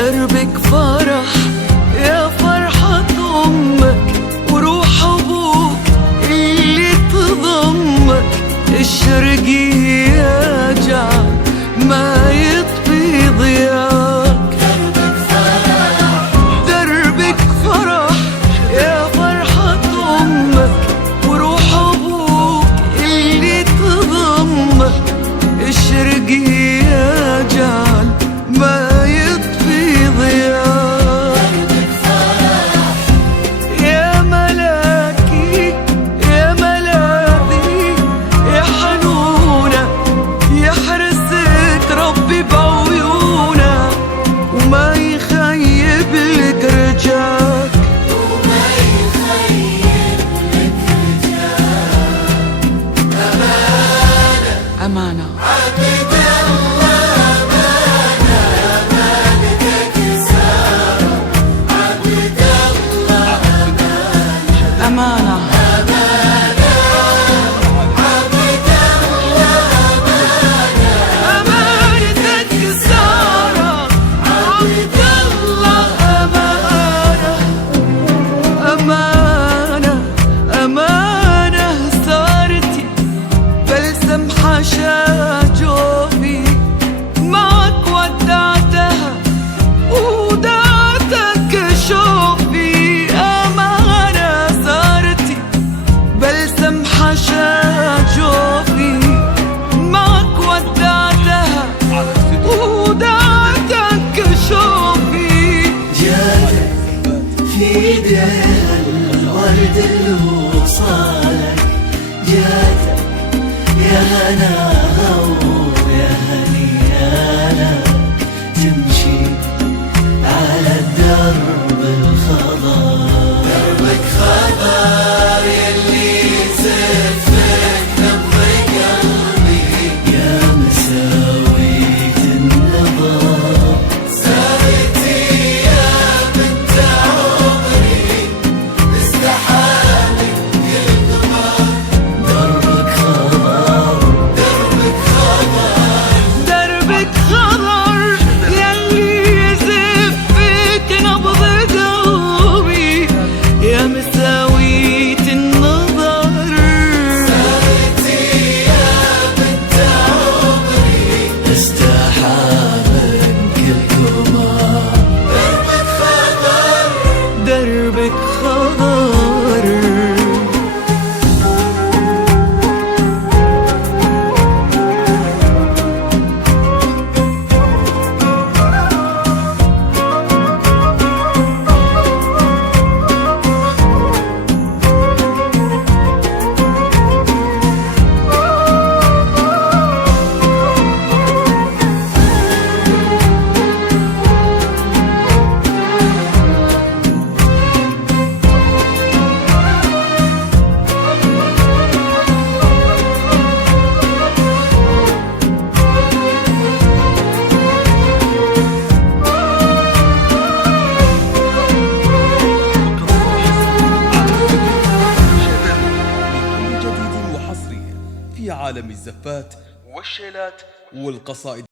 دربك فرح يا فرحة أمك وروح أبوك اللي تضمك. اشرقي يا جعل ما يطفي ضياك. دربك فرح يا فرحة أمك وروح أبوك اللي تضمك. اشرقي يا جعل ما يطفي ضياك. يا ملاكي يا ملاذي يا حنونة يحرسك ربي بعيونه وما يخيب لك رجاك. أمانة عبد الله أمانتك سارة. عبد الله أمانة عبد الله أمانتك سارة. عبد الله أمانة أمانة صارتي بلسم حشا جوفي معك ودعتها ودعتك شوفي. أمانة صارتي بلسم حشا جوفي معك ودعتها ودعتك شوفي. جاتك في ايديها الورد الوصالك. جاتك يا هناها ويا هنيانا تمشي على الدرب الخضر. دربك خضر يلي يزفك نبض قلبي. يا مساوية النظر سارتي يا بنت عمري استحالك كل قمر. دربك خضر دربك خضر يلي يزفك نبض قلبي. يا مساوية النظر سارتي يا بنت عمري استحالك كل قمر. دربك خضر. جديد وحصري في عالم الزفات والشيلات والقصائد.